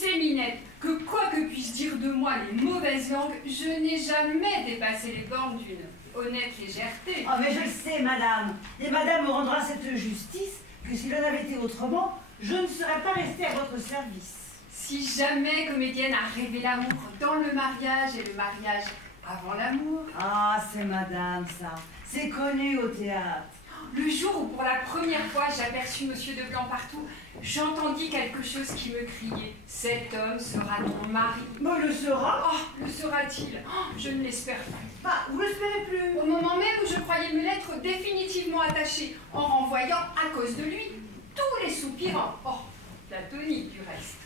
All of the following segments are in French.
sais, Minette, que quoi que puissent dire de moi les mauvaises langues, je n'ai jamais dépassé les bornes d'une honnête légèreté. Oh, mais je le sais, madame. Et madame me rendra cette justice que s'il en avait été autrement, je ne serais pas restée à votre service. Si jamais comédienne a rêvé l'amour dans le mariage et le mariage avant l'amour. Ah, c'est madame, ça. C'est connu au théâtre. Le jour où pour la première fois j'aperçus Monsieur de Blancpartout, j'entendis quelque chose qui me criait « Cet homme sera ton mari ». Mais le sera? Oh, le sera-t-il? Oh, je ne l'espère plus. Bah, vous l'espérez plus? Au moment même où je croyais me l'être définitivement attachée, en renvoyant à cause de lui tous les soupirants. Oh, platonique du reste.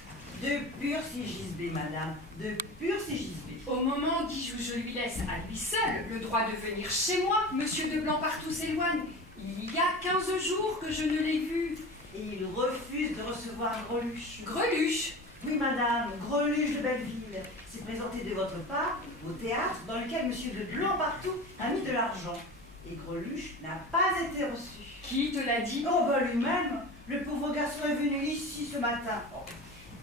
De pur sigisbé, madame. De pur sigisbé. Au moment où je lui laisse à lui seul le droit de venir chez moi, Monsieur de Blancpartout s'éloigne. Il y a 15 jours que je ne l'ai vu. Et il refuse de recevoir Greluche. Greluche? Oui, madame, Greluche de Belleville s'est présenté de votre part au théâtre dans lequel Monsieur de Blancpartout a mis de l'argent. Et Greluche n'a pas été reçu. Qui te l'a dit? Oh, bah lui-même. Le pauvre garçon est venu ici ce matin. Oh,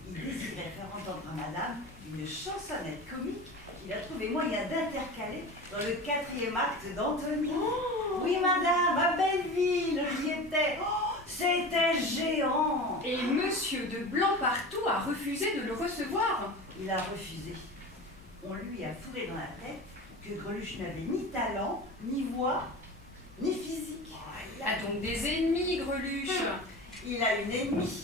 il désirait faire entendre à madame une chansonnette comique qu'il a trouvé moyen d'intercaler dans le 4e acte d'Antony. Oh, oui, madame, à Belleville, j'y étais. Oh, c'était géant. Et Monsieur de Blancpartout a refusé de le recevoir. Il a refusé. On lui a fourré dans la tête que Greluche n'avait ni talent, ni voix, ni physique. Oh, il a donc des ennemis, Greluche. Il a une ennemie.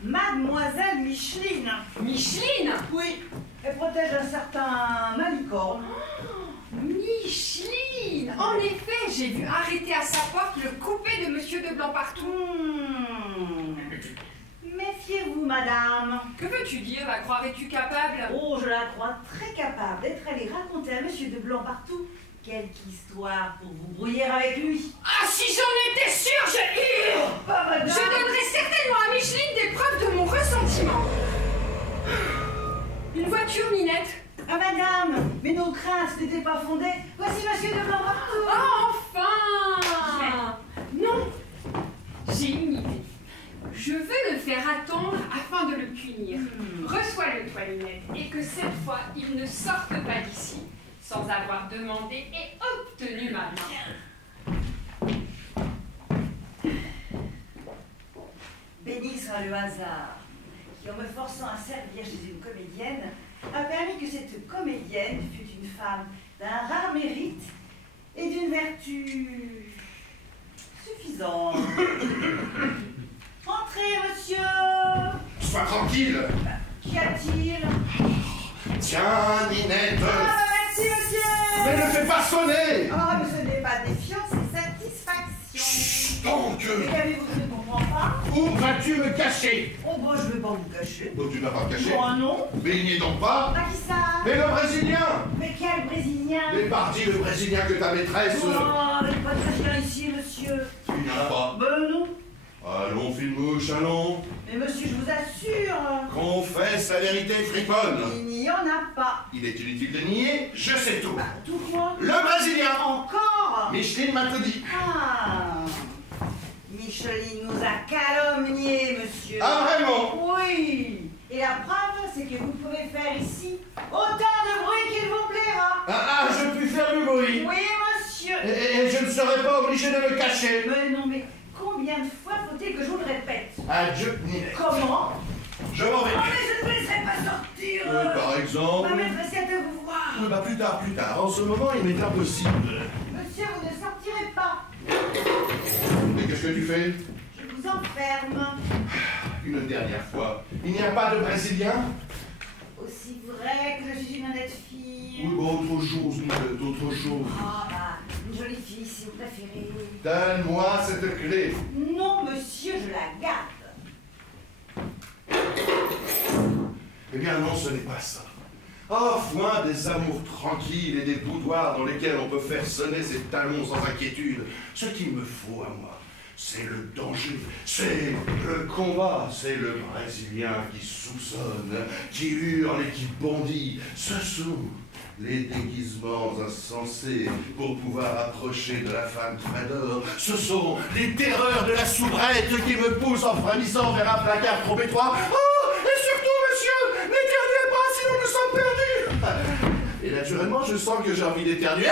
Mademoiselle Micheline. Micheline? Oui, elle protège un certain Malicorne. Oh, Micheline! En effet, j'ai vu arrêter à sa porte le coupé de Monsieur de Blancpartout. Méfiez-vous, madame. Que veux-tu dire? La croirais-tu capable? Oh, je la crois très capable d'être allée raconter à Monsieur de Blancpartout quelque histoire pour vous brouiller avec lui. Ah, si j'en étais sûre, je hurle! Pas madame. Je donnerai certainement à Micheline des preuves de mon ressentiment. Une voiture, Minette? Ah, madame, mais nos craintes n'étaient pas fondées. Voici Monsieur de Blancpartout. Ah, enfin! Non, j'ai une idée. Je veux le faire attendre afin de le punir. Reçois-le, toi, Minette, et que cette fois, il ne sorte pas d'ici sans avoir demandé et obtenu ma main. Béni soit le hasard, qui en me forçant à servir chez une comédienne, a permis que cette comédienne fût une femme d'un rare mérite et d'une vertu suffisante. Entrez, monsieur. Sois tranquille. Qu'y a-t-il? Tiens, Ninette. Ah, merci, monsieur. Mais ne fais pas sonner. Ah, mais ce n'est pas défiance, c'est satisfaction. Chut, donc. Mais qu'avez-vous, je ne comprends pas. Où vas-tu me cacher? Oh, bon, je veux pas vous cacher. Oh, tu n'as pas caché. Moi, non. Mais il n'y est donc pas. Ah, qui ça? Mais le Brésilien. Mais quel Brésilien? Mais parti le Brésilien que ta maîtresse. Oh, mais pas de Brésilien ici, monsieur. Il n'y en a pas. Ben non. Allons, Filmouche, allons. Mais monsieur, je vous assure. Confesse la vérité, friponne. Il n'y en a pas. Il est inutile de nier, je sais tout. Bah, tout quoi? Le Brésilien. Encore? Micheline m'a tout dit. Ah. Micheline nous a calomniés, monsieur. Ah, vraiment? Oui. Et la preuve, c'est que vous pouvez faire ici autant de bruit qu'il vous plaira. Ah, je puis faire du bruit. Oui, monsieur. Et je ne serai pas obligé de me cacher. Mais non, mais combien de fois faut-il que je vous le répète? Adieu, Ninette. Comment? Je m'en vais. Oh, mais je ne vous laisserai pas sortir. Par exemple. Ma maîtresse hâte de vous voir. Bah, plus tard, plus tard. En ce moment, il m'est impossible. Monsieur, vous ne sortirez pas. Mais qu'est-ce que tu fais? Je vous enferme. Une dernière fois. Il n'y a pas de Brésilien? Aussi vrai que je suis une honnête fille. Oui, bon, autre chose, Ninette, autre chose. Ah, bah, une jolie fille, si vous préférez. Donne-moi cette clé. Non, monsieur, je la garde. Eh bien, non, ce n'est pas ça. Ah, foin des amours tranquilles et des boudoirs dans lesquels on peut faire sonner ses talons sans inquiétude. Ce qu'il me faut à moi, c'est le danger, c'est le combat, c'est le Brésilien qui soupçonne, qui hurle et qui bondit. Ce sont les déguisements insensés pour pouvoir approcher de la femme qui m'adore. Ce sont les terreurs de la soubrette qui me poussent en frémissant vers un placard trop étroit. Oh, et surtout, monsieur, naturellement, je sens que j'ai envie d'éternuer.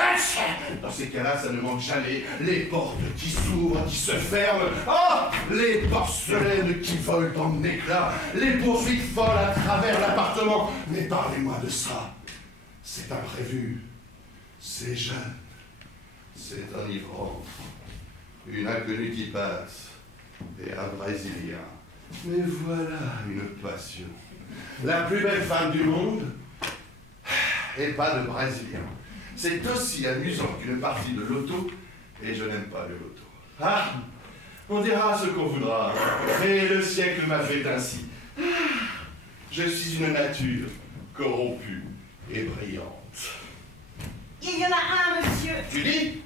Dans ces cas-là, ça ne manque jamais. Les portes qui s'ouvrent, qui se ferment. Ah, les porcelaines qui volent en éclats. Les poursuites folles à travers l'appartement. Mais parlez-moi de ça. C'est imprévu. C'est jeune. C'est enivrant. Une inconnue qui passe. Et un Brésilien. Mais voilà une passion. La plus belle femme du monde, et pas de Brésilien. C'est aussi amusant qu'une partie de loto, et je n'aime pas le loto. Ah, on dira ce qu'on voudra, mais le siècle m'a fait ainsi. Je suis une nature corrompue et brillante. Il y en a un, monsieur. Tu dis?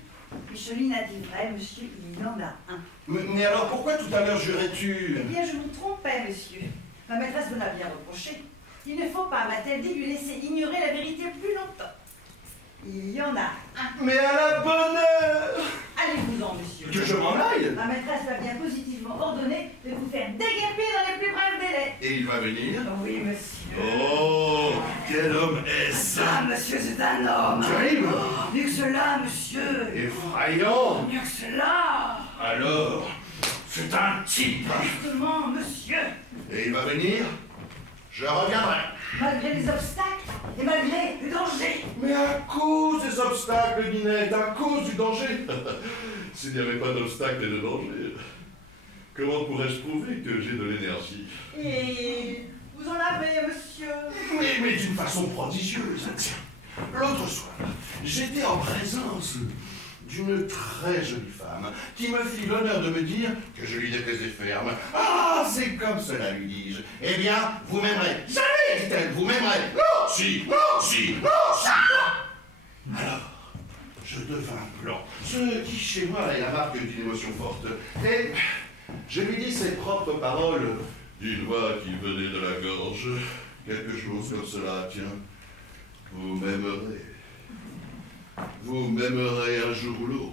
Micheline a dit vrai, monsieur, il y en a un. Mais alors pourquoi tout à l'heure jurais-tu? Eh bien, je vous trompais, monsieur. Ma maîtresse me l'a bien reproché. Il ne faut pas, m'a-t-elle dit, lui laisser ignorer la vérité plus longtemps. Il y en a un. Mais à la bonne heure! Allez-vous-en, monsieur. Que je m'en aille? Ma maîtresse m'a bien positivement ordonné de vous faire déguerpir dans les plus brefs délais. Et il va venir? Oui, monsieur. Oh, quel homme est-ce? Ah, monsieur, c'est un homme. Terrible! Oh, mieux que cela, monsieur. Effrayant! Mieux que cela. Alors, c'est un type! Justement, monsieur. Et il va venir? Je reviendrai. Malgré les obstacles et malgré le danger. Mais à cause des obstacles, Ninette, à cause du danger. S'il n'y avait pas d'obstacles et de danger, comment pourrais-je prouver que j'ai de l'énergie? Et vous en avez, monsieur? Oui, mais d'une façon prodigieuse. L'autre soir, j'étais en présence d'une très jolie femme qui me fit l'honneur de me dire que je lui déplaisais ferme. Ah, c'est comme cela, lui dis-je. Eh bien, vous m'aimerez. Jamais, dit-elle, vous m'aimerez. Non, si, non, si, non, si. Alors, je devins blanc, ce qui chez moi est la marque d'une émotion forte. Et je lui dis ces propres paroles, d'une voix qui venait de la gorge, quelque chose comme cela, tiens, vous m'aimerez. Vous m'aimerez un jour ou l'autre.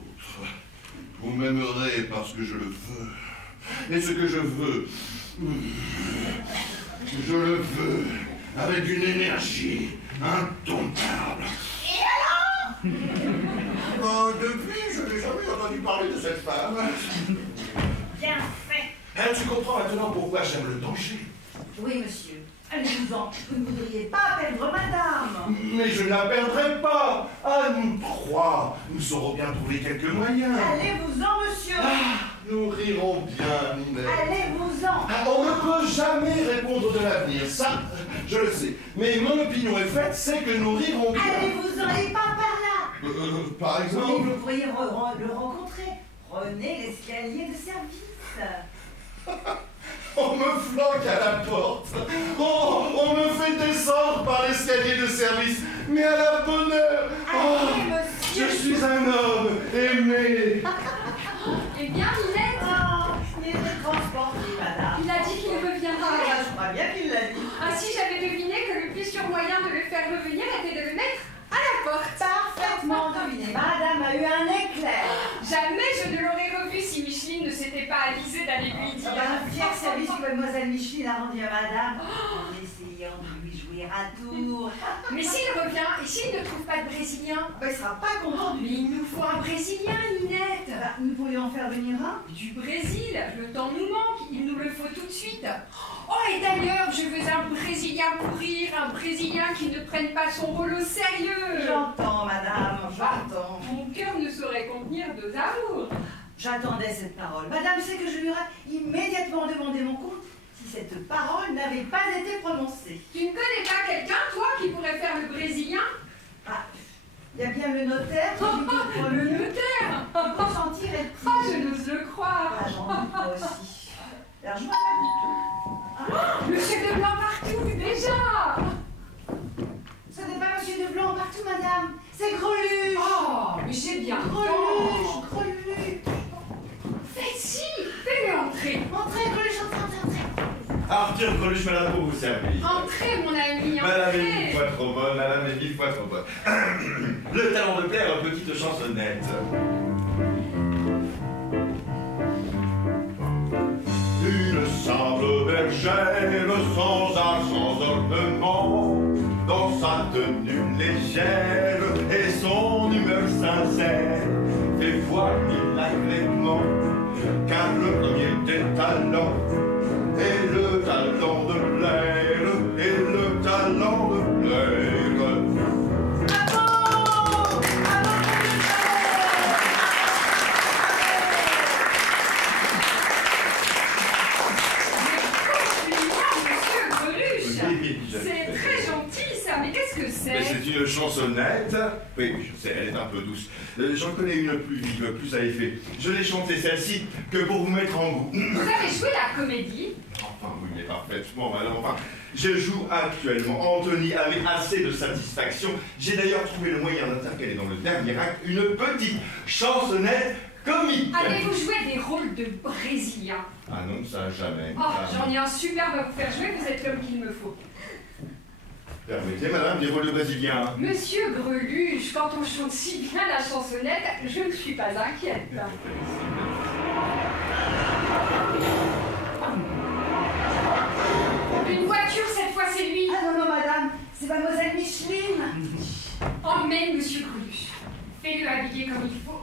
Vous m'aimerez parce que je le veux. Et ce que je veux, je le veux avec une énergie indomptable. Et alors? Depuis, je n'ai jamais entendu parler de cette femme. Bien fait. Hein, tu comprends maintenant pourquoi j'aime le danger. Oui, monsieur. Allez-vous-en. Vous ne voudriez pas perdre madame. Mais je ne la perdrai pas. À nous trois, nous saurons bien trouver quelques moyens. Allez-vous-en, monsieur. Ah, nous rirons bien, Ninette. Allez-vous-en. Ah, on ne peut jamais répondre de l'avenir, ça, je le sais. Mais mon opinion est faite, c'est que nous rirons bien. Allez-vous-en et pas par là. Par Oui, exemple... vous pourriez le rencontrer. Prenez l'escalier de service. On me flanque à la porte. Oh, on me fait descendre par l'escalier de service. Mais à la bonne heure. Allez, monsieur. Je suis un homme aimé. Eh bien, Ninette, Il est transporté, madame. il a dit qu'il reviendra. Ah, je crois bien qu'il l'a dit. Ainsi, j'avais deviné que le plus sûr moyen de le faire revenir était de le mettre à la porte. Parfaitement deviné. Madame a eu un éclair. Jamais je ne l'aurais revu si Micheline ne s'était pas avisée d'aller lui dire. Un fier service que mademoiselle Micheline a rendu à madame en essayant de lui jouer un tour. Mais s'il revient et s'il ne trouve pas de Brésilien, Il sera pas content de mais lui. il nous faut un Brésilien, Ninette. Nous pourrions en faire venir un. Du Brésil, le temps nous manque, il nous le faut tout de suite. Oh, et d'ailleurs, je veux un Brésilien pour rire, un Brésilien qui ne prenne pas son rôle au sérieux. J'entends, madame, j'entends. Mon cœur ne saurait contenir deux amours. J'attendais cette parole. Madame sait que je lui aurais immédiatement demandé mon compte si cette parole n'avait pas été prononcée. Tu ne connais pas quelqu'un, toi, qui pourrait faire le Brésilien? Ah, il y a bien le notaire qui lui dit Le notaire. consentir et Ah, je n'ose le croire. Ah, j'en doute pas aussi. L'argent, pas du tout. Le chef de blanc partout, déjà. Ce n'est pas monsieur de blanc partout, madame. C'est Greluche. Oh, mais j'ai bien Greluche, Greluche. Fais-y, fais-le entrer. Entrez, Greluche, entrez. Arthur Greluche, madame, pour vous servir. Entrez, mon ami, Madame est entrez. 1000 fois trop bonne, madame est 1000 fois trop bonne. Le talent de plaire, petite chansonnette. Une simple bergère sans art, sans ornement, Dans sa tenue légère, C'est très gentil ça, mais qu'est-ce que Mais c'est? c'est une chansonnette. Oui, je sais, elle est un peu douce. J'en connais une plus vive, plus à effet. Je l'ai chantée celle-ci que pour vous mettre en goût. Vous avez joué la comédie? Enfin, oui, mais parfaitement, madame. Enfin, je joue actuellement. Anthony avait assez de satisfaction. J'ai d'ailleurs trouvé le moyen d'intercaler dans le dernier acte une petite chansonnette comique. Avez-vous joué des rôles de Brésiliens? Ah non, ça jamais. Oh, j'en ai un superbe à vous faire jouer, vous êtes l'homme qu'il me faut. Permettez, madame, des rôles de Brésilien. Monsieur Greluche, quand on chante si bien la chansonnette, je ne suis pas inquiète. Une voiture, cette fois, c'est lui. Ah non, non, madame, c'est mademoiselle Micheline. Emmène Monsieur Greluche. Fais-le habiller comme il faut.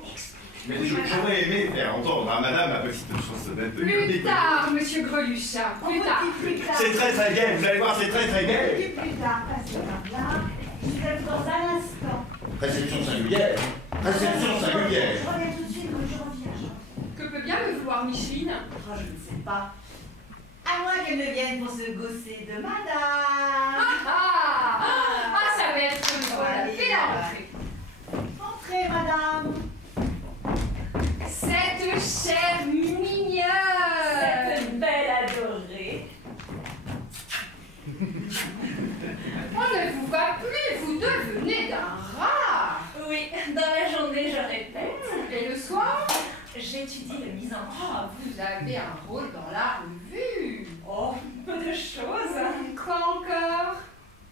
Mais j'aurais aimé faire entendre à madame la petite chansonnette de Plus comique. tard, Monsieur Greluche. Plus tard. Plus tard. C'est très très gai, vous allez voir, c'est très très gai. Plus tard, passez par là. Je vous aime dans un instant. Réception singulière. Réception singulière. Je reviens tout de suite, je reviens. Que peut bien me vouloir Micheline? Oh, je ne sais pas. À moins qu'elle ne vienne pour se gosser de madame. Ça va être drôle. Fais-la rentrer. Entrez, madame. Cette chère mignonne. Cette belle adorée. On ne vous voit plus, vous devenez d'un rat. Oui, dans la journée, je répète. Et le soir, J'étudie la mise en oh, vous avez un rôle dans la revue. Oh, peu de choses. Quoi encore?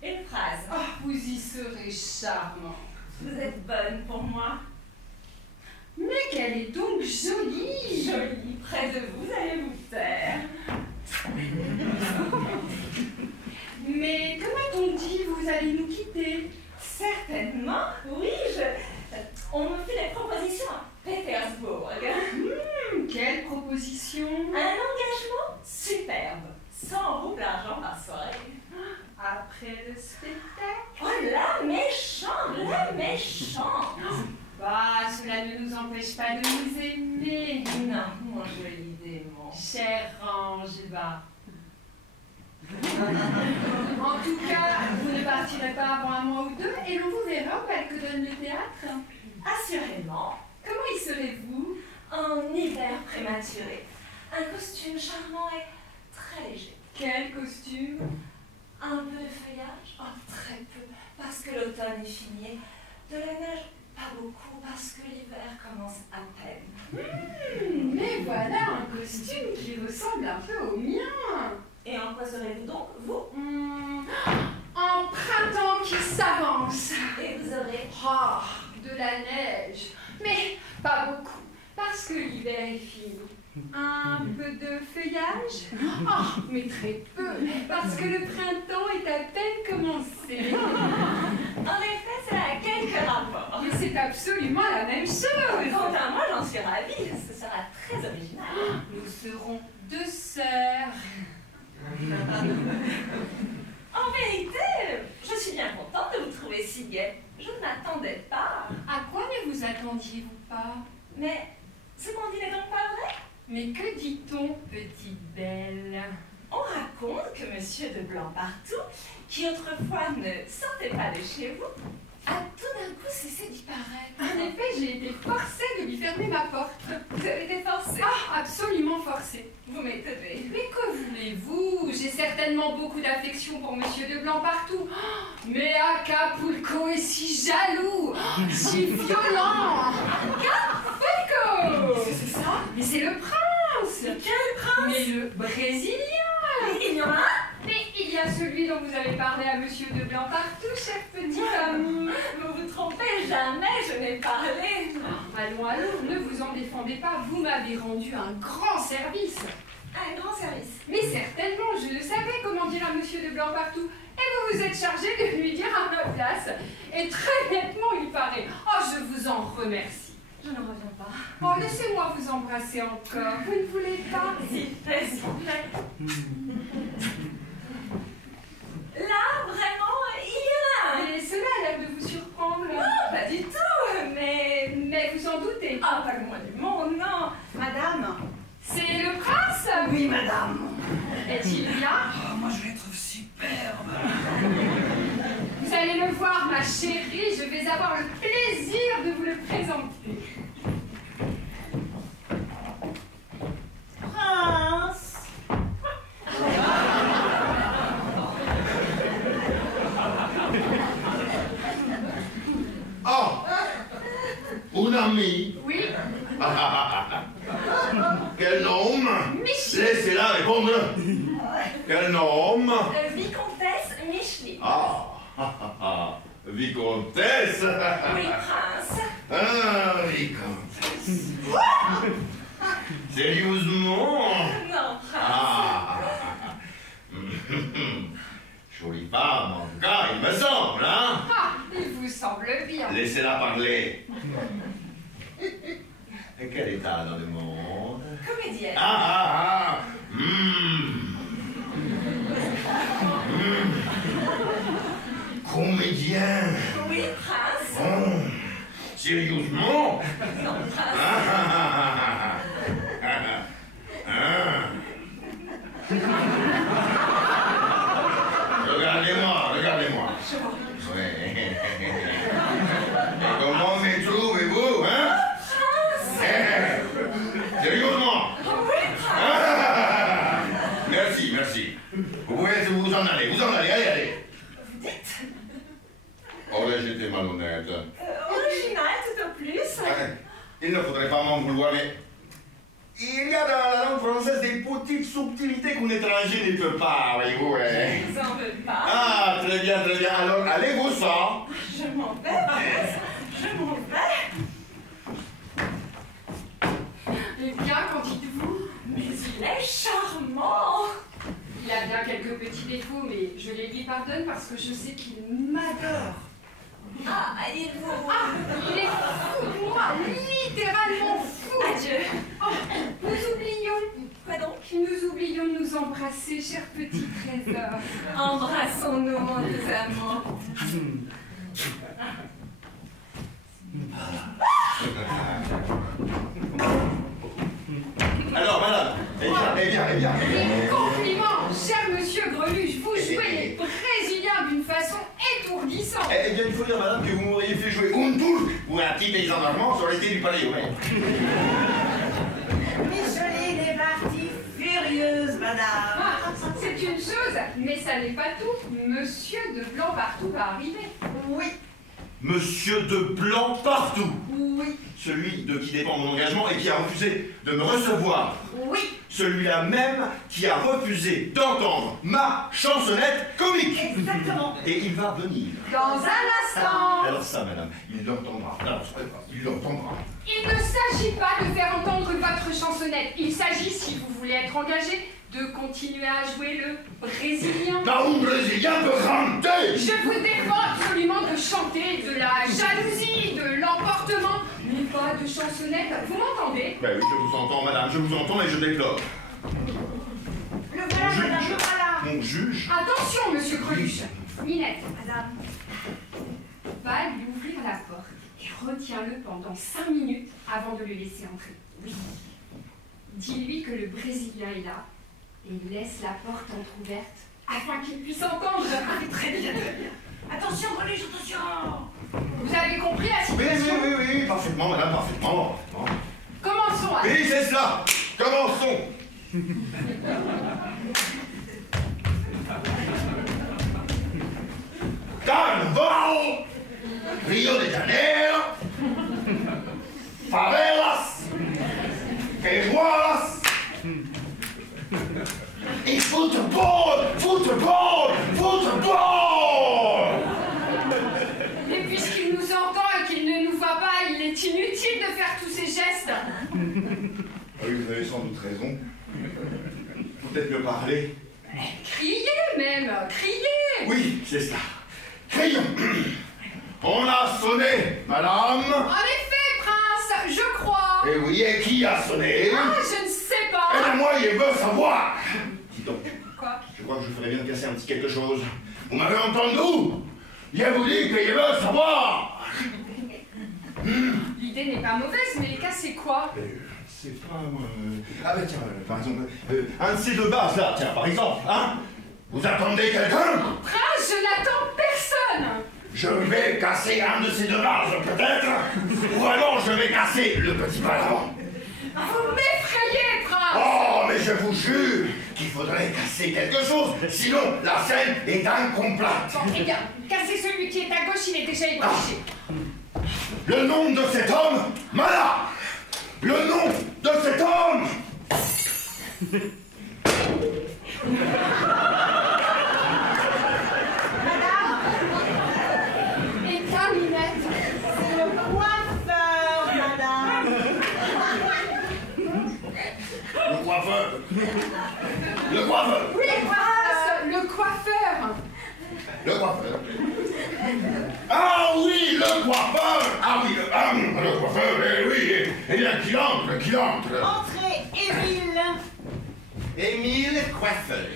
Une phrase. Oh, vous y serez charmant. Vous êtes bonne pour moi. Mais qu'elle est donc jolie. Jolie, près de vous, allez vous taire. Mais que m'a-t-on dit? Vous allez nous quitter? Certainement, oui, on me fait des propositions à Pétersbourg. Quelle proposition? Un engagement superbe. 100 roubles d'argent par soirée. Après le spectacle? Oh, la méchante, la méchante. Bah, cela ne nous empêche pas de nous aimer. Non, mon joli démon. Cher ange bas. En tout cas, vous ne partirez pas avant un mois ou deux et l'on vous verra au Palais que donne le théâtre. Assurément, Comment y serez-vous? en hiver prématuré, un costume charmant et très léger. Quel costume? Un peu de feuillage, oh très peu, parce que l'automne est fini. De la neige, pas beaucoup, parce que l'hiver commence à peine. Mais voilà un costume qui ressemble un peu au mien. Et en quoi serez-vous donc, vous? Un printemps qui s'avance. Et vous aurez... Ah, de la neige. Mais pas beaucoup, parce que l'hiver est fini. Un peu de feuillage? Ah, mais très peu, parce que le printemps est à peine commencé. En effet, ça a quelques rapports. Mais c'est absolument la même chose. Quant à moi, j'en suis ravie. Ce sera très original. Nous serons deux sœurs. En vérité, je suis bien contente de vous trouver si gaie. Je ne m'attendais pas. À quoi ne vous attendiez-vous pas? Mais ce qu'on dit n'est donc pas vrai? Mais que dit-on, petite belle? On raconte que Monsieur de Blancpartout, qui autrefois ne sortait pas de chez vous, a tout d'un coup cessé d'y paraître. En effet, j'ai été forcée de lui fermer ma porte. Vous avez été forcée. Ah, absolument forcée. Vous m'étonnez. Mais que voulez-vous? J'ai certainement beaucoup d'affection pour Monsieur de Blancpartout. Oh, mais Acapulco est si jaloux, si violent. Acapulco! C'est ça? Mais c'est le prince. Quel prince? Mais le Brésilien. Il y en a un? Mais il y a celui dont vous avez parlé à Monsieur de Blancpartout, cher petit ami. Vous vous trompez, jamais je n'ai parlé. Allons, allons, ne vous en défendez pas, vous m'avez rendu un grand service. Un grand service. Mais certainement, je ne savais comment dire à Monsieur de Blancpartout. Et vous vous êtes chargé de lui dire à ma place. Et très nettement, il paraît. Oh, je vous en remercie. Je ne reviens pas. Oh, laissez-moi vous embrasser encore. Vous ne voulez pas? S'il vous plaît, s'il vous plaît. Là, vraiment, il y en a un. Mais cela a l'air de vous surprendre. Non, pas du tout, Mais vous en doutez. Ah, pas le moins du monde, non. Madame? C'est le prince? Oui, madame. Est-il bien? Oh, moi, je les trouve superbes. revoir, ma chérie. Je vais avoir le plaisir de vous le présenter. Prince. Ah! Un ami! Oui, Quel nom? Micheline. Laissez-la répondre! Quel nom? Vicomtesse Micheline. Ah! Vicomtesse! Oui, prince. Ah, Vicomtesse! Sérieusement? Non, prince. Ah! Jolie femme, en tout cas, il me semble, hein? Ah, il vous semble bien. Laissez-la parler. Et quel état dans le monde? Comédienne. Comédien. Oui, prince. Oh, sérieusement? Non, prince. Regardez-moi. Ouais. Et comment me trouvez-vous, hein? Sérieusement? Oui, prince. Merci. Vous pouvez vous en aller, allez. Vous dites Oh, là, j'étais malhonnête. original tout au plus. Il ne faudrait pas m'en vouloir, mais il y a dans la langue française des petites subtilités qu'un étranger ne peut pas, voyez-vous. Je vous en veux pas. Ah, très bien. Alors, allez-vous-en. Je m'en vais, prince. Je m'en vais. Eh bien, qu'en dites-vous? Mais il est charmant. Il a bien quelques petits défauts, mais je les lui pardonne parce que je sais qu'il m'adore. Ah, il vous... Il est fou de moi, littéralement fou. Adieu. Oh, nous oublions. Quoi donc? Nous oublions de nous embrasser, cher petit trésor. Embrassons-nous, mon doux amour. Alors, madame, eh bien. Les compliments, cher monsieur Greluche, vous jouez les Brésiliens d'une façon étourdissante. Eh bien, il faut dire, madame, que vous m'auriez fait jouer un turc ou un petit paysan normand sur l'été du palais au maître. Micheline est partie furieuse, madame. Ah, c'est une chose, mais ça n'est pas tout. Monsieur de Blanc-Partout va arriver. Oui. Monsieur de Blanc partout. Oui. Celui de qui dépend mon engagement et qui a refusé de me recevoir. Oui. Celui-là même qui a refusé d'entendre ma chansonnette comique. Exactement. Et il va venir. Dans un instant. Alors ça, madame, il l'entendra. Alors, il l'entendra. Il ne s'agit pas de faire entendre votre chansonnette. Il s'agit, si vous voulez être engagé, de continuer à jouer le brésilien. Dans un brésilien de chanter. Je vous défends absolument de chanter de la jalousie, de l'emportement, mais pas de chansonnette. Vous m'entendez? Ben oui, je vous entends, madame, je vous entends et je déplore. Le voilà, Juge. madame, le voilà. Mon juge. Attention, monsieur Greluche. Ninette, Madame. va lui ouvrir la porte et retiens-le pendant 5 minutes avant de le laisser entrer. Oui. Dis-lui que le Brésilien est là et laisse la porte entrouverte afin qu'il puisse entendre. Très bien. Attention, Greluche, attention. Vous avez compris la Oui, situation? oui, parfaitement, madame, parfaitement. Commençons alors. Oui, c'est cela. Commençons. Carnaval, Rio de Janeiro, favelas, queijoas, et football. Et puisqu'il nous entend et qu'il ne nous voit pas, il est inutile de faire tous ces gestes. Ah oui, vous avez sans doute raison. Peut-être me parler. Criez même, criez. Oui, c'est cela. Crions. On a sonné, madame. En effet, prince, je crois. Et oui, et qui a sonné? Ah, je ne sais pas. Eh bien, moi, il veut savoir. Dis donc, Quoi? je crois que je ferais bien de casser un petit quelque chose. Vous m'avez entendu? Je vous dis qu'il veut savoir. L'idée n'est pas mauvaise, mais cassez quoi? C'est pas... Ah ben tiens, par exemple, un de ces deux bases là, tiens, par exemple, hein? Vous attendez quelqu'un? Prince, je n'attends personne. je vais casser un de ces deux vases, peut-être. Ou alors je vais casser le petit paravent. Vous m'effrayez, prince! Oh, mais je vous jure qu'il faudrait casser quelque chose, sinon la scène est incomplète. Bon, eh bien, cassez celui qui est à gauche, il est déjà ébranché. Le nom de cet homme, Mala! Le nom de cet homme! Et Minette, C'est le coiffeur, madame. Le coiffeur! Le coiffeur! oui, prince, le coiffeur. Le coiffeur! Ah oui, le coiffeur! Ah oui, le coiffeur, eh oui! Eh bien, qu'il entre, qu'il entre! Entrez, Émile. Émile Coiffeur.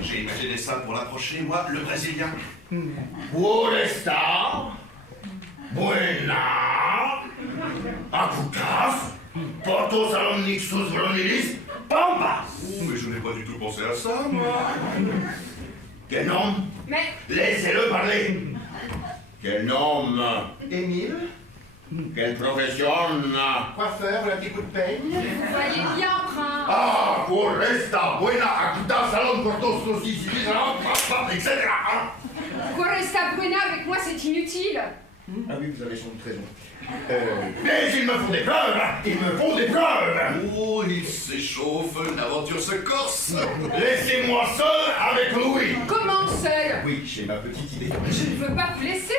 J'ai imaginé ça pour l'approcher, moi, le Brésilien. Buonesta, buena, acutas, portos alomnixus gronilis, pampas. Oh, mais je n'ai pas du tout pensé à ça, moi. Quel nom? Mais, Laissez-le parler. Quel nom? Émile, Quelle profession? coiffeur, la petit coup de peigne. vous voyez bien, prince. Ah, Buonesta, buena, acutas, salon, portos, gronilis, etc. Resta Bruna avec moi, c'est inutile. Ah oui, vous avez sans doute raison. Mais il me faut des preuves, hein. Il me faut des preuves. Oh, il s'échauffe, l'aventure se corse. Laissez-moi seul avec Louis. Comment seul? Oui, j'ai ma petite idée. Je ne veux pas vous laisser.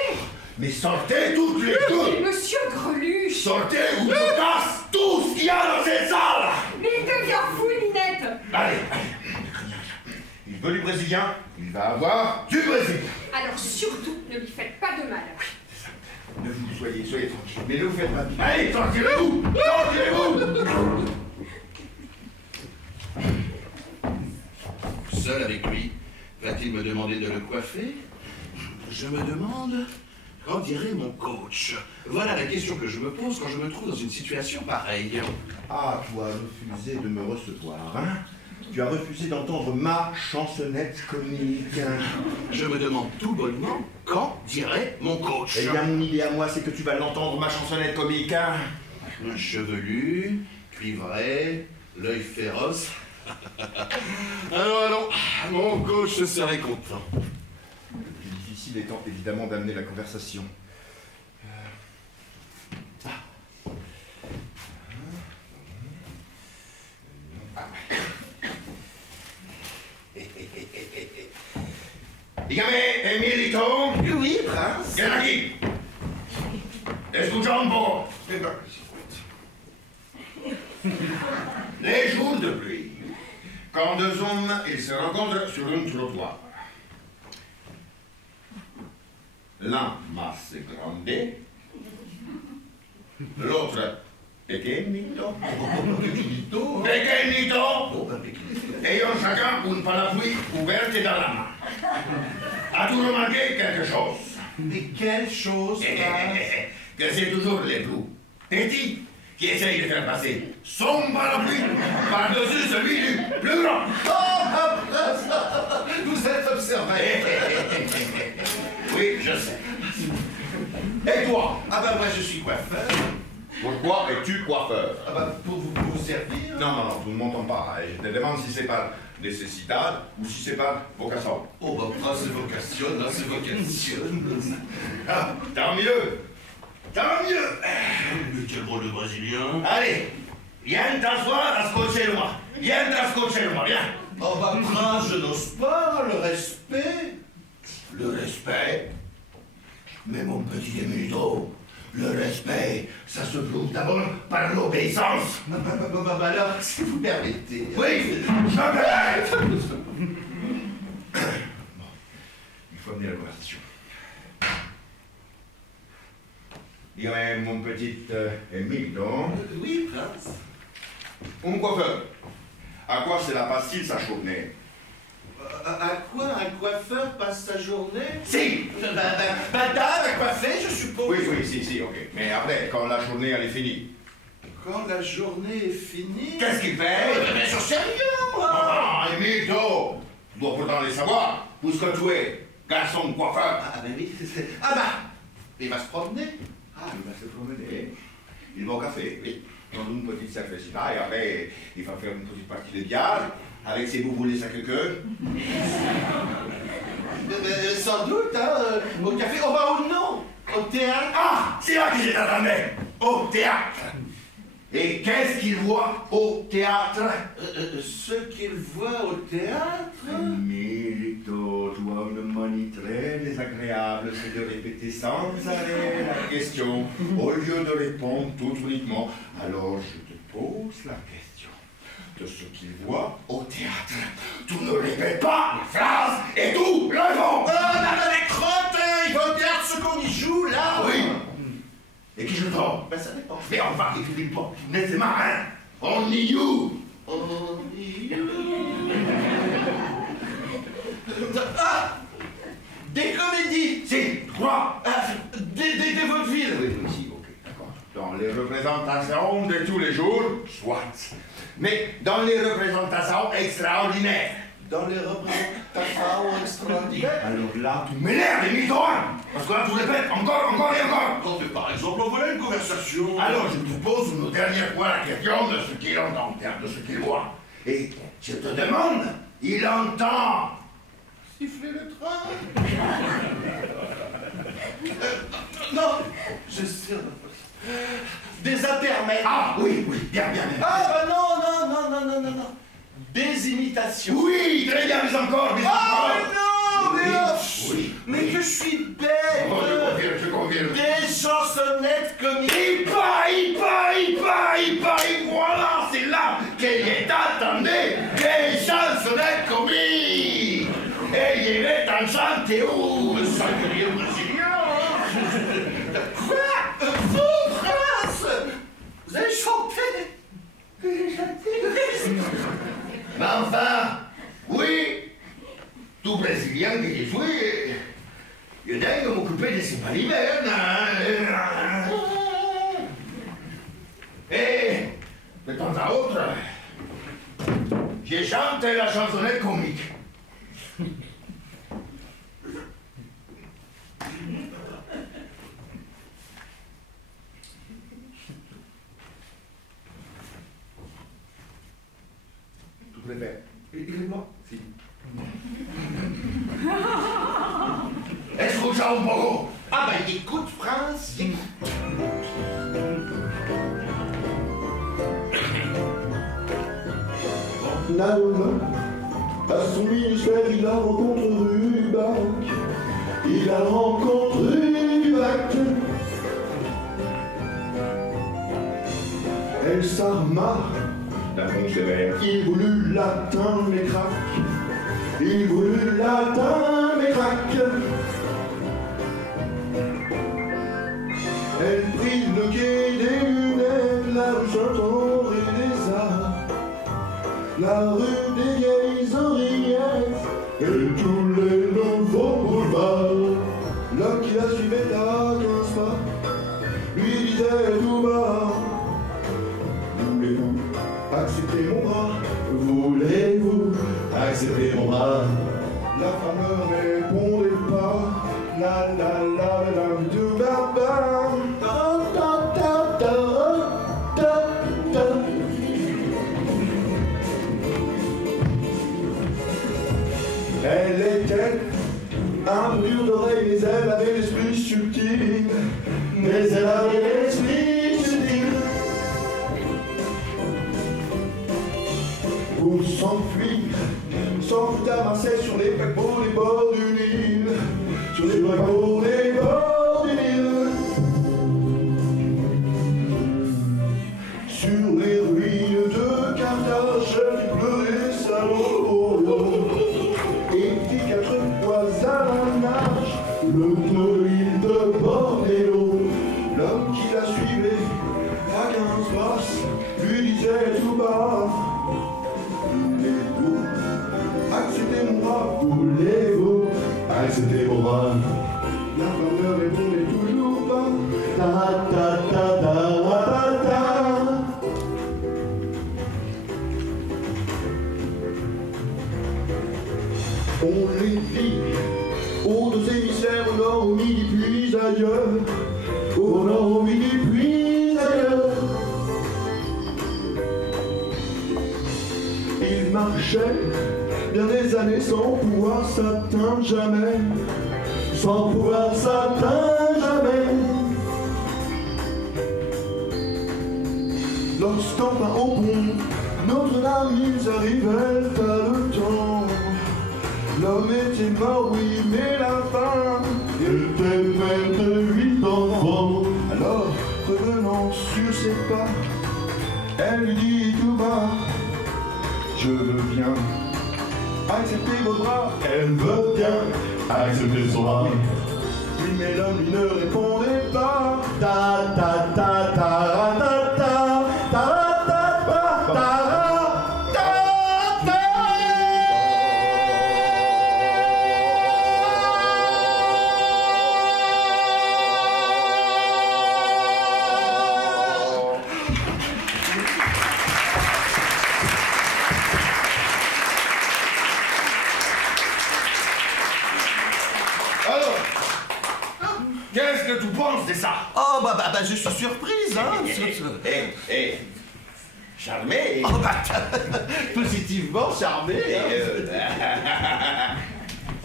Mais sortez toutes les deux. Monsieur Greluche. Sortez ou je casse tout ce qu'il y a dans cette salle. Mais il devient fou, Ninette. Allez, allez. Il veut du Brésilien, il va avoir du Brésil. Alors surtout, ne lui faites pas de mal. Ne vous soyez tranquille, mais ne vous faites pas pire. Allez, sortirez-vous. Sortirez-vous. Seul avec lui, va-t-il me demander de le coiffer? Je me demande, qu'en dirait mon coach? Voilà la question que je me pose quand je me trouve dans une situation pareille. Ah, tu as refusé de me recevoir, hein? Tu as refusé d'entendre ma chansonnette comique. Je me demande tout bonnement, qu'en dirait mon coach? Eh bien, mon idée à moi, c'est que tu vas l'entendre, ma chansonnette comique, hein? Chevelu, cuivré, l'œil féroce. allons, mon coach serait content. Le plus difficile étant évidemment d'amener la conversation. Dígame, Emilito. Oui, prince. Ven aquí. Escucha un poco. Les jours de pluie, quand deux hommes ils se rencontrent sur un trottoir. L'un masse grande, l'autre pequeñito. Pequeñito. Ayant chacun une parapluie ouverte dans la main. As-tu remarqué quelque chose? Mais quelle chose, prince? Que c'est toujours les plus petits qui essayent de faire passer son parapluie par-dessus celui du plus grand. Oh, prince, vous êtes observé. Oui, je sais. Et toi? Ah bah moi je suis coiffeur. Pourquoi es-tu coiffeur? Ah bah pour vous servir. Non, tu ne m'entends pas. Je te demande si c'est par nécessità ou si c'est par vocation. Oh bah prince, c'est vocation, hein, c'est vocation. Ah, tant mieux. Tant mieux. Mais quel drôle de Brésilien. Allez, viens t'asseoir à scotcher-moi. Viens t'ascotcher-moi, viens. Oh bah prince, je n'ose pas, le respect. Le respect? Mais mon petit Emilito, le respect, ça se prouve d'abord par l'obéissance. Bah alors, si vous permettez. Oui, je permets. Bon, il faut amener la conversation. Dígame, mon petit Emilito. Oui, prince. Un coiffeur. À quoi cela passe-t-il sa journée? À quoi un coiffeur passe sa journée? Si! Madame à coiffer, je suppose. Oui, si, ok. Mais après, quand la journée elle est finie. Quand la journée est finie. Qu'est-ce qu'il fait? Bien sûr, sérieux, moi. Ah, Emilito! Tu dois pourtant les savoir, puisque tu es garçon de coiffeur. Ah ben oui, ah bah, il va se promener. Ah, il va se promener. Il va au café, oui. Dans une petite cervecita, et après, il va faire une petite partie de billard avec ses boubous à queue. Sans doute, hein, au café, oh bah ou non, au théâtre. Ah, c'est là que j'attendais. Au théâtre. Et qu'est-ce qu'il voit au théâtre? Ce qu'il voit au théâtre. Milito, tu as une manie très désagréable, c'est de répéter sans arrêt la question, au lieu de répondre tout uniquement. Alors je te pose la question de ce qu'il voit au théâtre. Tu ne répètes pas la phrase et tout le fond. Mais crotte, il va au théâtre ce qu'on y joue, là. Oui. Et qui je trompe? Ben ça dépend. Mais enfin, tu dis pas, tu n'es marin. On y joue. Ah, des comédies. Si, quoi? Des vaudevilles. Oui, si, ok, d'accord. Dans les représentations de tous les jours, soit. Mais dans les représentations extraordinaires. Dans les représentations extraordinaires. Alors là, tu m'énerves, Milton. Parce que là, tu répètes encore et encore. Quand par exemple, on volait une conversation. Alors, je te pose une dernière fois la question de ce qu'il entend, de ce qu'il voit. Et je te demande, il entend. Siffler le train. Non, je sais. Des intermèdes. Ah, oui, bien. Ah, bah non. Des imitations. Oui, très bien, mais encore. Ah, mais non, mais là, Oui. mais que je suis bête. Oh, je confirme. Des chansonnettes comiques. Il voilà, c'est là qu'il est attendu, des chansonnettes comiques. Et il est enchanté où? Singulier brésilien. Quoi? Vous, prince? Vous avez chanté? Mais enfin, oui, tout Brésilien qui est joué, je dois m'occuper de ses palimènes. Et de temps à autre, je chante la chansonnette comique. Tu préfères? Écoute-moi. Si. Escucha un poco. Ah bah écoute, prince. Naola, à son ministère, il a rencontré Rubac. Il a rencontré Rubac. Elle s'arma. Il voulut l'atteindre, mais craque. Il voulut l'atteindre, mais craque. Elle prit le quai des lunettes, la rue Saint-André des Arts, la rue des vieilles oreillettes et tous les nouveaux boulevards. L'homme qui la suivait à 15 pas lui disait tout bas: voulez-vous accepter mon bras? Voulez-vous accepter mon bras? La femme ne répondait pas. La la la la du baba. Elle était un peu dure d'oreille, mais elle avait l'esprit subtil. Mais elle avait l'esprit subtil. Pour s'enfuir à Marseille sur les paquebots des bords du Nil. Sur les paquebots des bords du Nil. Sur les ruines de Carthage, elle pleurait des salauds. Et dit 4 fois à la nage, le pneu de l'île de Bornéo. L'homme qui la suivait à 15 passes lui disait tout bas: voulez-vous accepter mon bras? Voulez-vous accepter mon bras? La femme ne répondait toujours pas. Ta ta ta ta ta ta. On les vit au ailleurs, au nord, oui, puis ailleurs. Il marchait bien des années sans pouvoir s'atteindre jamais, sans pouvoir s'atteindre jamais. Lorsqu'enfin au pont, Notre-Dame, ils arrivèrent à le temps. L'homme était mort, oui, mais la femme était mère de 8 enfants. Alors, revenant sur ses pas, elle lui dit tout bas: je veux bien accepter vos bras. Elle veut bien accepter son bras. Oui, mais l'homme lui ne répondait pas. Ta ta ta ta ta ta ta ta ta ta ta. Qu'est-ce que tu penses de ça? Oh, bah, je suis surprise, hein. Charmé. Oh, bah, positivement charmé,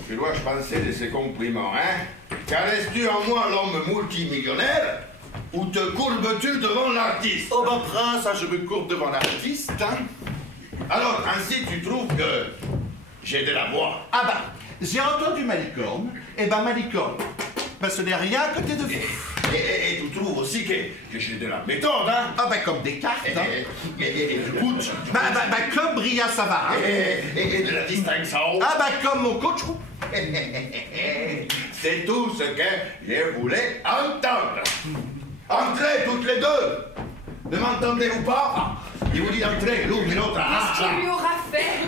Que dois-je penser de ces compliments, hein? Caresses-tu en moi l'homme multimillionnaire ou te courbes-tu devant l'artiste? Oh, bah, prince, je me courbe devant l'artiste, hein. Alors, ainsi tu trouves que j'ai de la voix? Ah, bah, j'ai entendu Malicorne, et bah, Malicorne, bah, ce n'est rien à côté de vous. Et tu trouves aussi que j'ai de la méthode, hein? Ah, bah, comme Descartes, hein. Et écoute. Bah, comme Bria Savard. Et de la distinction. Ah, bah, comme mon coach. C'est tout ce que je voulais entendre. Entrez toutes les deux. Ne m'entendez-vous pas? Il vous dit d'entrer l'une et l'autre. Qu'est-ce qu'il lui aura fait?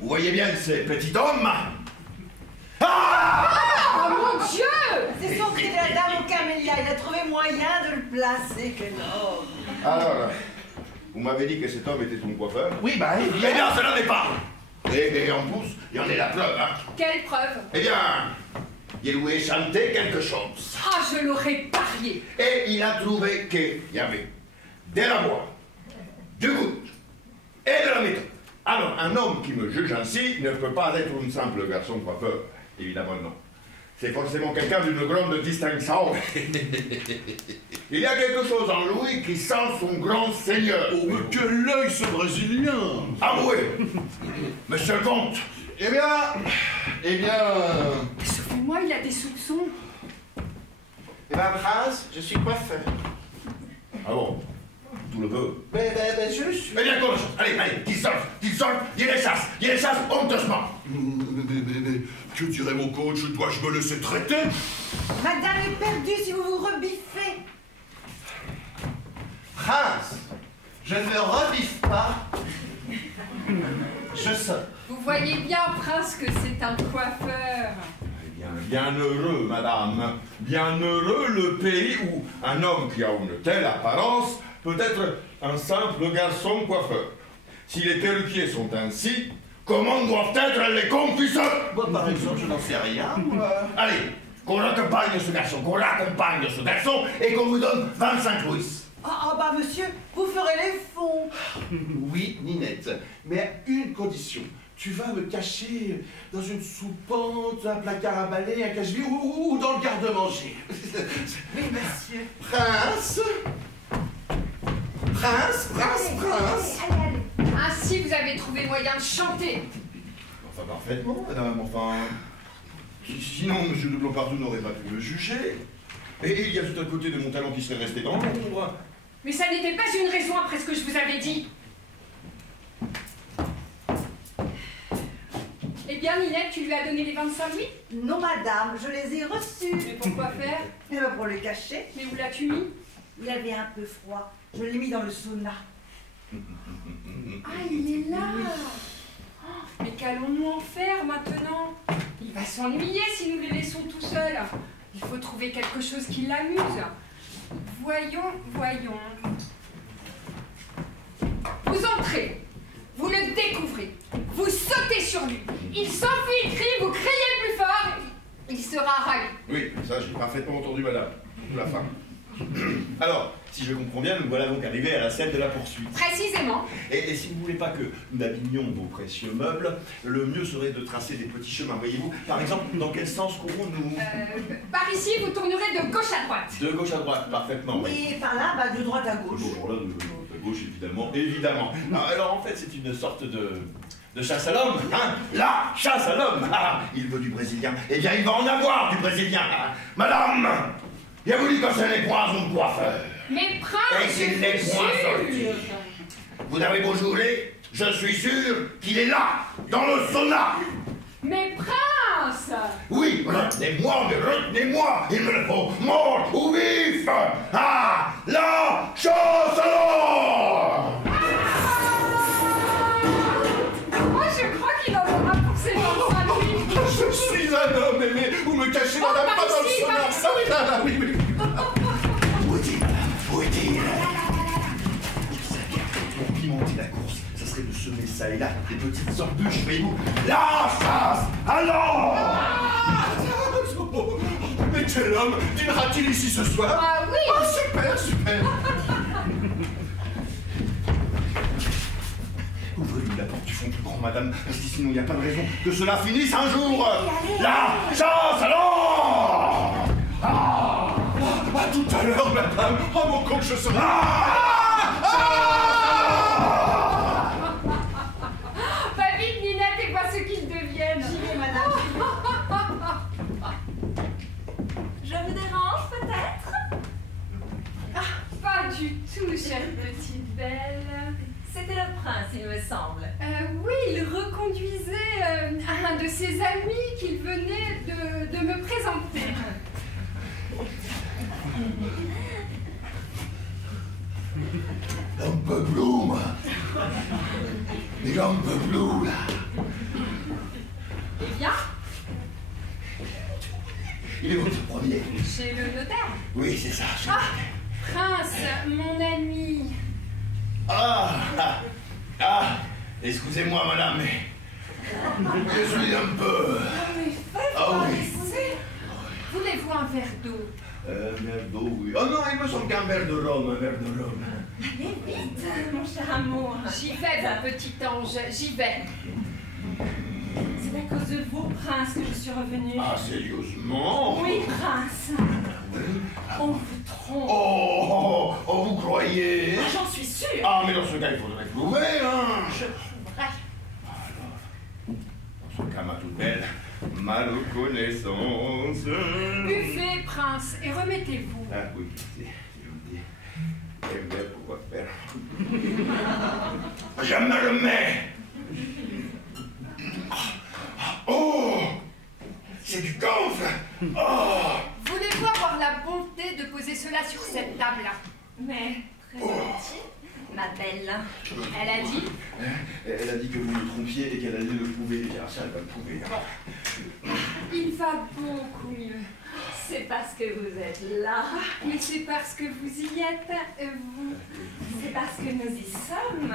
Vous voyez bien ce petit homme? Oh mon Dieu! C'est son cri de la dame au camélia. Il a trouvé moyen de le placer, quel homme. Alors, vous m'avez dit que cet homme était ton coiffeur? Oui, bah, Eh bien, cela n'est pas. Et en plus, il y en a la preuve, hein? Quelle preuve? Eh bien, il lui a chanté quelque chose. Ah, je l'aurais parié. Et il a trouvé qu'il y avait de la voix, du goût et de la méthode. Alors, un homme qui me juge ainsi ne peut pas être un simple garçon coiffeur. Évidemment, non. C'est forcément quelqu'un d'une grande distinction. Il y a quelque chose en lui qui sent son grand seigneur. oh, mais quel œil, ce Brésilien. Avouez, monsieur le comte. Eh bien... Soufflez-moi, il a des soupçons. Eh ben, prince, je suis coiffeur. Ah bon? Tu le veux? Mais je le suis. Eh bien, comment? Allez, dissolve, il les chasse honteusement. Mais, que dirait mon coach? Dois-je me laisser traiter? Madame est perdue si vous vous rebiffez. Prince, je ne me rebiffe pas. Je sonne. Vous voyez bien, prince, que c'est un coiffeur. Bien heureux, madame. Bien heureux le pays où un homme qui a une telle apparence peut être un simple garçon coiffeur. Si les perruquiers sont ainsi, comment doivent être les confiseurs? Moi, par exemple, je n'en sais rien, moi. Allez, qu'on raccompagne ce garçon, et qu'on vous donne 25 louis. Ah bah monsieur, vous ferez les fonds. Oui, Ninette, mais à une condition. Tu vas me cacher dans une soupente, un placard à balai, un cache-vie ou dans le garde-manger. Oui, monsieur. Prince. Allez. Ainsi, vous avez trouvé moyen de chanter. Enfin, parfaitement, madame, enfin... Sinon, monsieur de Blancpartout n'aurait pas pu me juger. Et il y a tout un côté de mon talent qui serait resté dans l'ombre. Mais ça n'était pas une raison après ce que je vous avais dit. Eh bien, Ninette, tu lui as donné les 25 louis? Non, madame, je les ai reçus. Mais pourquoi faire? Eh ben, pour le cacher. Mais où l'as-tu mis? Il avait un peu froid. Je l'ai mis dans le sauna. Ah, il est là. Oh, mais qu'allons-nous en faire maintenant? Il va s'ennuyer si nous le laissons tout seul. Il faut trouver quelque chose qui l'amuse. Voyons. Vous entrez, vous le découvrez, vous sautez sur lui, il s'enfuit, il crie, vous criez plus fort, il sera ravi. Oui, Ça, j'ai parfaitement entendu, madame. La fin. Alors, si je comprends bien, nous voilà donc arrivés à la scène de la poursuite. Précisément. Et si vous ne voulez pas que nous abîmions vos précieux meubles, le mieux serait de tracer des petits chemins, voyez-vous. Par exemple, dans quel sens courons-nous? Par ici, vous tournerez de gauche à droite. De gauche à droite, parfaitement, oui. Et par là, de droite à gauche. Bon, là, de droite à gauche, évidemment. Alors, en fait, c'est une sorte de chasse à l'homme, hein? La chasse à l'homme. Ah, il veut du brésilien. Eh bien, il va en avoir du brésilien. Madame, il a voulu que ce n'est point son coiffeur. Mais prince, Et s'il n'est point sorti. Vous avez beau jouer, je suis sûr qu'il est là, dans le sauna. Mais prince! Oui, retenez-moi, mais retenez-moi. Il me le faut mort ou vif. Ah, la chasse à l'homme. Moi, je crois qu'il en aura pour ses enfants, lui. Je suis un homme aimé. Vous me cachez, Oh, madame, par pas dans le ici, sauna. par ici. Ah, oui, oui. Où est-il, madame? Où est-il? Pour pimenter la course, ça serait de semer ça et là des petites embûches, voyez-vous. La chasse à l'homme. Mais quel homme dînera-t-il ici ce soir? Ah oui. Ah, super, super. Ouvrez-lui la porte du fond plus grand, madame, parce que sinon il n'y a pas de raison que cela finisse un jour. La chasse à l'homme. À tout à l'heure, madame. Oh, mon compte, je serai... Va vite, Ninette, et vois ce qu'ils deviennent. J'y vais, madame. Je vous dérange peut-être? Pas du tout, chère petite belle. C'était le prince, il me semble. Oui, il reconduisait un de ses amis qu'il venait de me présenter. Un peu bleu, mais un peu bleu, là. Eh bien, Il est votre premier. chez le notaire. Oui, c'est ça. Prince, mon ami. Excusez-moi, madame, mais je suis un peu... Ah oui. Voulez-vous un verre d'eau? Un verre d'eau, oui. Oh non, il me semble qu'un verre de rhum, un verre de rhum. Allez vite, mon cher amour. J'y vais, mon petit ange, j'y vais. C'est à cause de vous, prince, que je suis revenue. Ah, sérieusement? Oui, prince. On vous trompe. Oh, vous croyez? Ah, j'en suis sûre. Ah, mais dans ce cas, il faudrait prouver, hein. Je prouverai. Dans ce cas, ma toute belle, ma reconnaissance. Buvez, prince, et remettez-vous. Ah oui, c'est gentil. Eh bien, pourquoi faire? Je me remets. Oh, c'est du camphre. Oh. Voulez-vous avoir la bonté de poser cela sur cette table? Mais, très gentil, ma belle. Elle a dit. Elle a dit que vous le trompiez et qu'elle allait le prouver. Bien, ça, elle va le prouver. Il va beaucoup mieux. C'est parce que vous êtes là. Mais c'est parce que vous y êtes, vous. C'est parce que nous y sommes.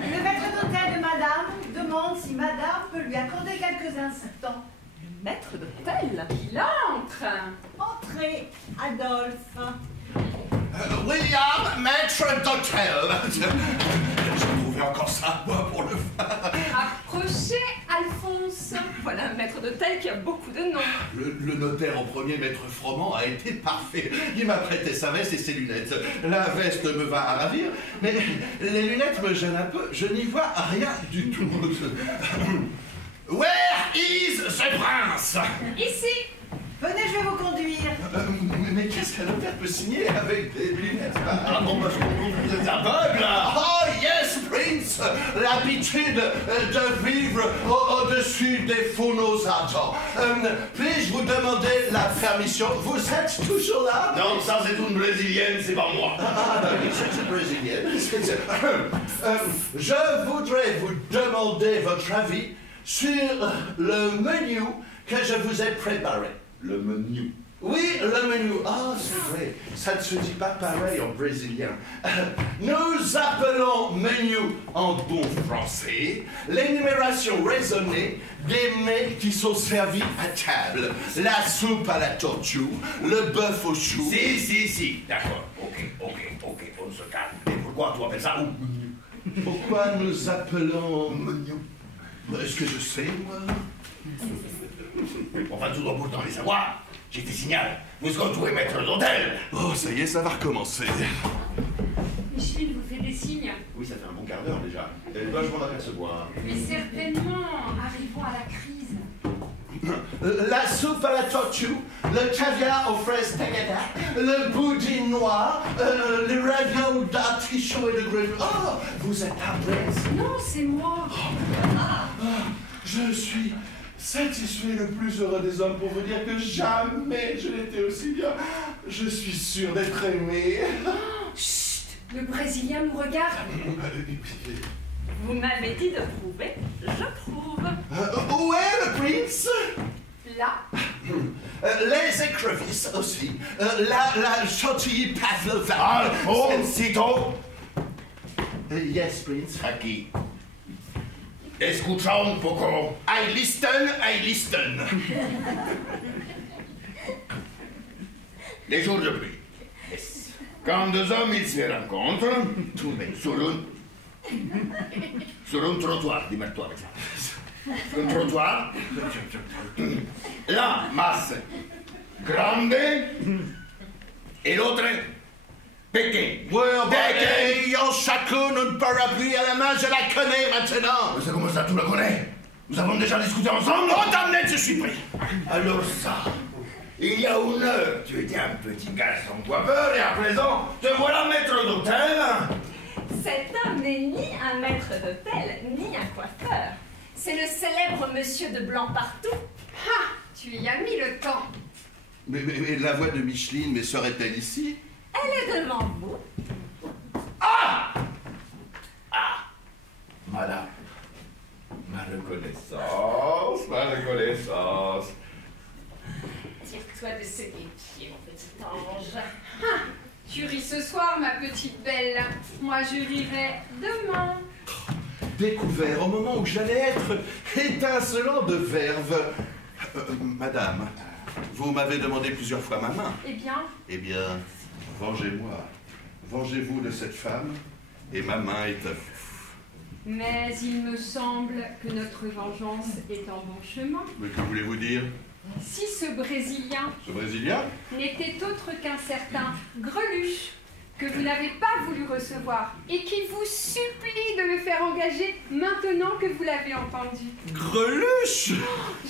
Le maître d'hôtel de madame demande si madame peut lui accorder quelques instants. Maître d'hôtel. Il entre. Entrez, Adolphe. William, maître d'hôtel. J'ai trouvé encore ça, moi, pour le faire. Approchez, Alphonse. Voilà un maître d'hôtel qui a beaucoup de noms. Le notaire en premier, maître Froment, a été parfait. Il m'a prêté sa veste et ses lunettes. La veste me va à ravir, mais les lunettes me gênent un peu. Je n'y vois rien du tout. Where is the prince? Ici. Venez, je vais vous conduire. Mais qu'est-ce qu'un notaire peut signer avec des lunettes? Ah bon, parce que vous êtes aveugle. Oh yes, Prince! L'habitude de vivre au-dessus des fourneaux ardents. Puis-je vous demander la permission? Vous êtes toujours là? Non, ça c'est une brésilienne, c'est pas moi. Ah, oui, c'est une brésilienne. Je voudrais vous demander votre avis sur le menu que je vous ai préparé. Le menu. Oui, le menu. Ah, c'est vrai. Ça ne se dit pas pareil en brésilien. Nous appelons menu en bon français l'énumération raisonnée des mets qui sont servis à table. La soupe à la tortue, le bœuf au chou. Si. D'accord. Ok. On se calme. Et pourquoi tu appelles ça menu? Pourquoi nous appelons menu? Est-ce que je sais, moi? Enfin, tu dois pourtant les savoir. J'ai te signale, vous retrouvez maître d'hôtel. Oh, ça y est, ça va recommencer. Micheline vous fait des signes. Oui, ça fait un bon quart d'heure déjà. Elle doit je m'en apercevoir. Mais certainement, arrivons à la crise. La soupe à la tortue, le caviar aux fraises tagada, le boudin noir, les ravioles d'artichaut et de grenouille. Oh, vous êtes à l'aise? Non, c'est moi. Je suis satisfait, le plus heureux des hommes, pour vous dire que jamais je n'étais aussi bien. Je suis sûr d'être aimé. Chut, le Brésilien nous regarde. Vous m'avez dit de prouver, je prouve. Où est le prince? Là. Les écrevisses aussi. La chantilly pavlova. Alfonsito. Yes, prince. Aquí. Escucha un poco. I listen. Les jours de pluie. Quand deux hommes ils se rencontrent, sur un trottoir, dis-moi-toi avec ça. Sur un trottoir, la masse grande et l'autre petit. Ayant chacun une parapluie à la main, je la connais maintenant. C'est comment ça, tu la connais? Nous avons déjà discuté ensemble. Oh, damned, je suis pris. Alors ça, il y a une heure, tu étais un petit garçon coiffeur et à présent, te voilà maître d'hôtel. Cet homme n'est ni un maître d'hôtel, ni un coiffeur. C'est le célèbre monsieur de Blanc-Partout. Ah, tu y as mis le temps. Mais la voix de Micheline, mais serait-elle ici? Elle est devant vous. Madame, ma reconnaissance. Tire-toi de ce pieds, mon petit ange. Ah, tu ris ce soir, ma petite belle. Moi, je rirai demain. Découvert au moment où j'allais être étincelant de verve. Madame, vous m'avez demandé plusieurs fois ma main. Eh bien, vengez-moi. Vengez-vous de cette femme, et ma main est à vous. mais il me semble que notre vengeance est en bon chemin. Mais que voulez-vous dire? Si ce Brésilien Ce Brésilien? n'était autre qu'un certain Greluche, que vous n'avez pas voulu recevoir, et qui vous supplie de le faire engager maintenant que vous l'avez entendu. Greluche!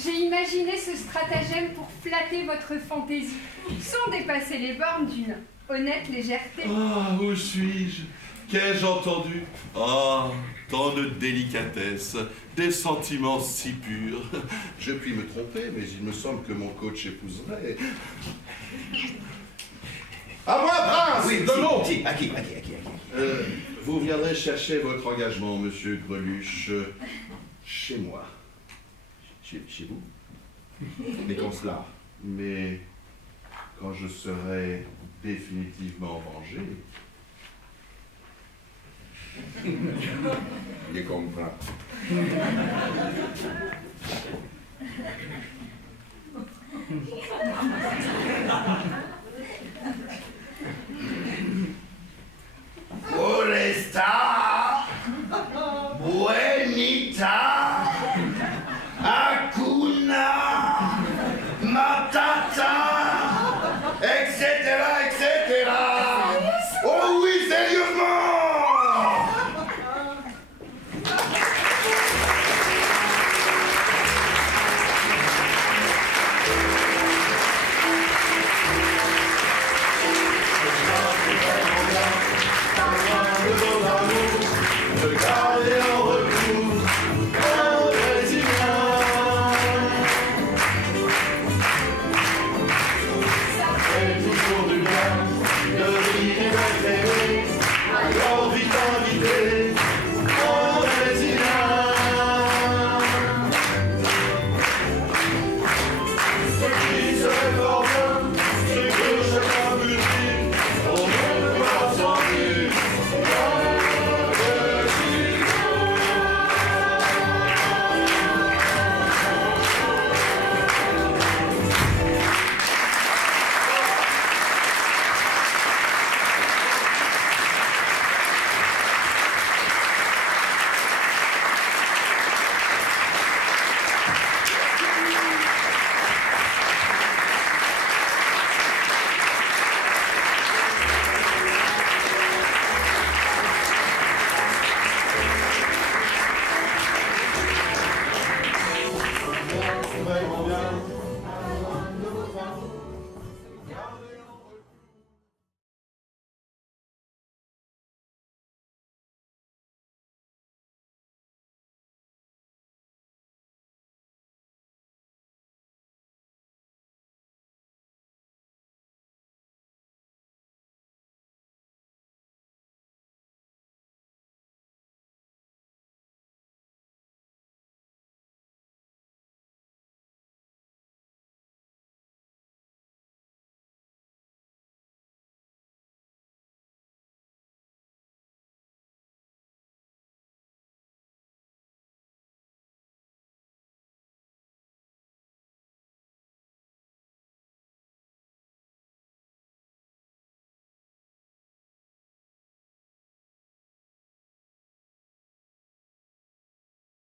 J'ai imaginé ce stratagème pour flatter votre fantaisie, sans dépasser les bornes d'une honnête légèreté. Ah, où suis-je? Qu'ai-je entendu? Ah, tant de délicatesse, des sentiments si purs. Je puis me tromper, mais il me semble que mon coach épouserait. À moi, prince! Oui, de l'eau! si, à qui? Vous viendrez chercher votre engagement, monsieur Greluche, chez moi. Chez vous? Mais quand cela? Mais quand je serai définitivement vengé. Je comprends.